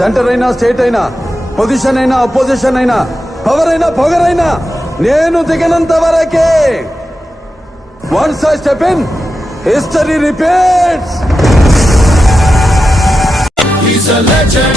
సెంటర్ అయినా స్టేట్ అయినా పొజిషన్ అయినా అపోజిషన్ అయినా పవర్ అయినా పొగరైనా నేను దిగనంత వరకే. Once I step in, history repeats. He's a legend.